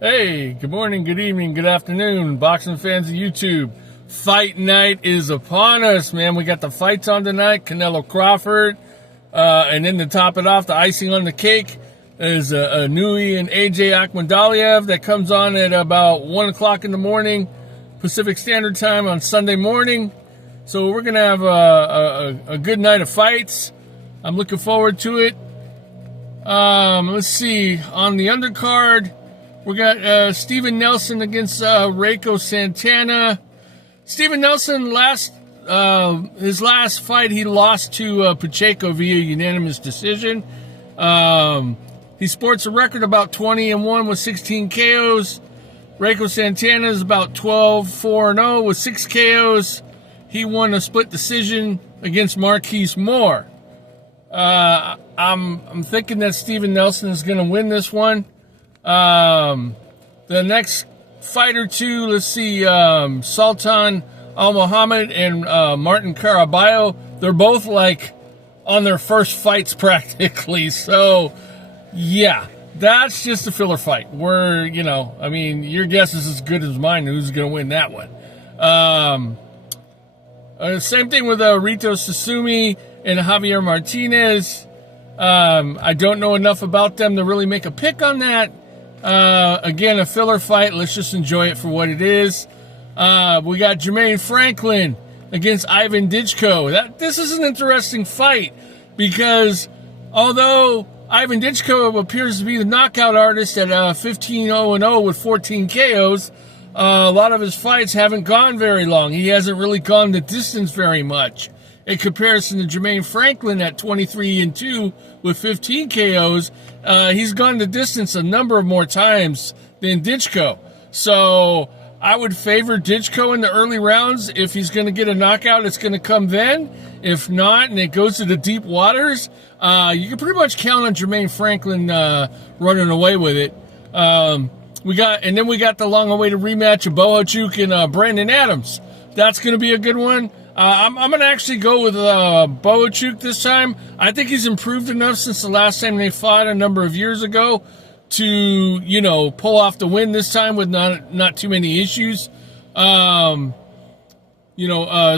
Hey, good morning, good evening, good afternoon, boxing fans of YouTube. Fight night is upon us, man. We got the fights on tonight, Canelo, Crawford, and then to top it off, the icing on the cake is Nui and AJ Akhmadaliev that comes on at about 1 o'clock in the morning, Pacific Standard Time on Sunday morning. So we're going to have a good night of fights. I'm looking forward to it. Let's see, on the undercard, we got Steven Nelson against Reiko Santana. Steven Nelson, his last fight, he lost to Pacheco via unanimous decision. He sports a record about 20-1 with 16 KOs. Reiko Santana is about 12-4-0 with 6 KOs. He won a split decision against Marquise Moore. I'm thinking that Steven Nelson is going to win this one. The next fight or two, let's see, Sultan Al-Muhammad and Martin Caraballo. They're both like on their first fights practically. So, yeah, that's just a filler fight. Your guess is as good as mine who's going to win that one. Same thing with Rito Susumi and Javier Martinez. I don't know enough about them to really make a pick on that. Again, a filler fight. Let's just enjoy it for what it is. We got Jermaine Franklin against Ivan Dichko. This is an interesting fight because although Ivan Dichko appears to be the knockout artist at 15-0-0 with 14 KOs, a lot of his fights haven't gone very long. He hasn't really gone the distance very much. In comparison to Jermaine Franklin at 23-2 with 15 KOs, he's gone the distance a number of more times than Dichko. So I would favor Dichko in the early rounds. If he's going to get a knockout, it's going to come then. If not, and it goes to the deep waters, you can pretty much count on Jermaine Franklin running away with it. We got the long-awaited rematch of Bohachuk and Brandon Adams. That's going to be a good one. I'm going to actually go with Bohachuk this time. I think he's improved enough since the last time they fought a number of years ago to, pull off the win this time with not too many issues. As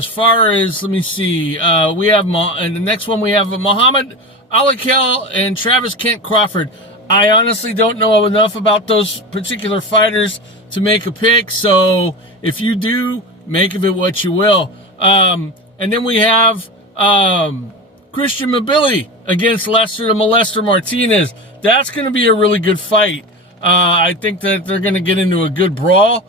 far as, let me see, we have, and the next one we have Muhammad Alakel and Travis Kent Crawford. I honestly don't know enough about those particular fighters to make a pick, so if you do, make of it what you will. And then we have Christian Mabili against Lester the Molester Martinez. That's going to be a really good fight. I think that they're going to get into a good brawl.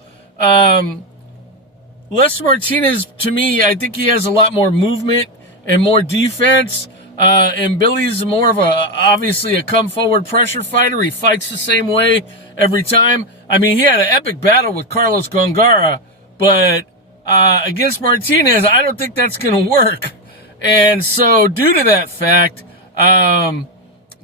Lester Martinez, to me, I think he has a lot more movement and more defense. And Billy's more of obviously a come-forward pressure fighter. He fights the same way every time. I mean, he had an epic battle with Carlos Gongara, but against Martinez, I don't think that's going to work. And so due to that fact, the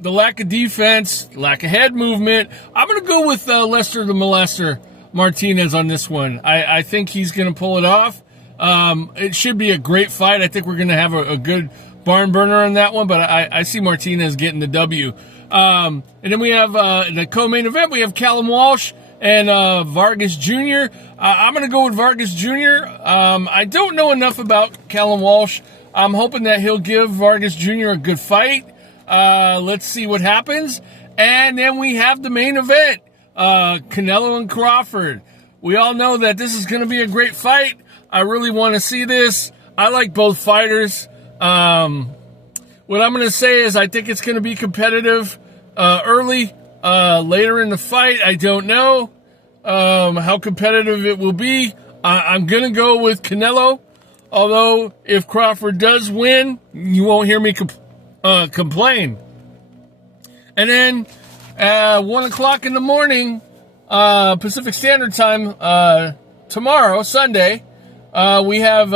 lack of defense, lack of head movement, I'm going to go with Lester the Molester Martinez on this one. I think he's going to pull it off. It should be a great fight. I think we're going to have a good barn burner on that one, but I see Martinez getting the W. And then we have the co-main event. We have Callum Walsh and Vargas Jr. I'm going to go with Vargas Jr. I don't know enough about Callum Walsh. I'm hoping that he'll give Vargas Jr. a good fight. Let's see what happens. And then we have the main event, Canelo and Crawford. We all know that this is going to be a great fight. I really want to see this. I like both fighters. What I'm going to say is I think it's going to be competitive early. Later in the fight, I don't know how competitive it will be. I'm going to go with Canelo, although if Crawford does win, you won't hear me complain. And then 1 o'clock in the morning, Pacific Standard Time, tomorrow, Sunday, we have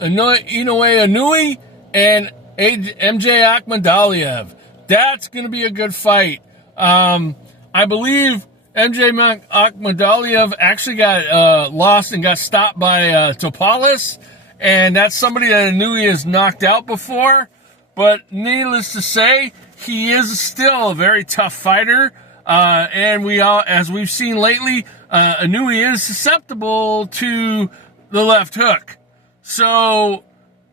Inoue Nui and MJ Akhmadaliev. That's going to be a good fight. I believe MJ Akhmadaliev actually got lost and got stopped by Topalis, and that's somebody that Nui has knocked out before. But needless to say, he is still a very tough fighter. And we all, as we've seen lately, Inouye is susceptible to the left hook. So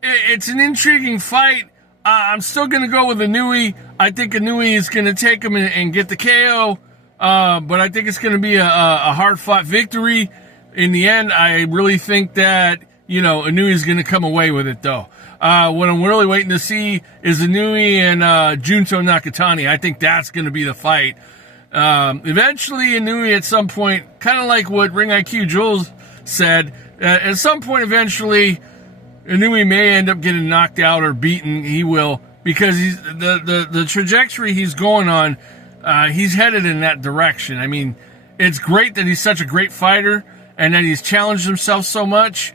it's an intriguing fight. I'm still going to go with Inouye. I think Inouye is going to take him and get the KO. But I think it's going to be a hard-fought victory. In the end, I really think that, Inouye is going to come away with it, though. What I'm really waiting to see is Inouye and Junto Nakatani. I think that's going to be the fight. Eventually, Inouye at some point, kind of like what Ring IQ Jules said, at some point eventually, Inouye may end up getting knocked out or beaten. He will, because he's the trajectory he's going on, he's headed in that direction. I mean, it's great that he's such a great fighter and that he's challenged himself so much.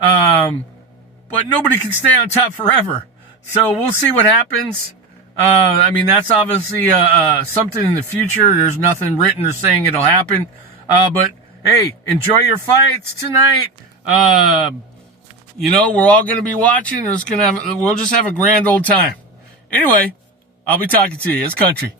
But nobody can stay on top forever. So we'll see what happens. That's obviously something in the future. There's nothing written or saying it'll happen. But hey, enjoy your fights tonight. We're all going to be watching. We'll just have a grand old time. Anyway, I'll be talking to you. It's country.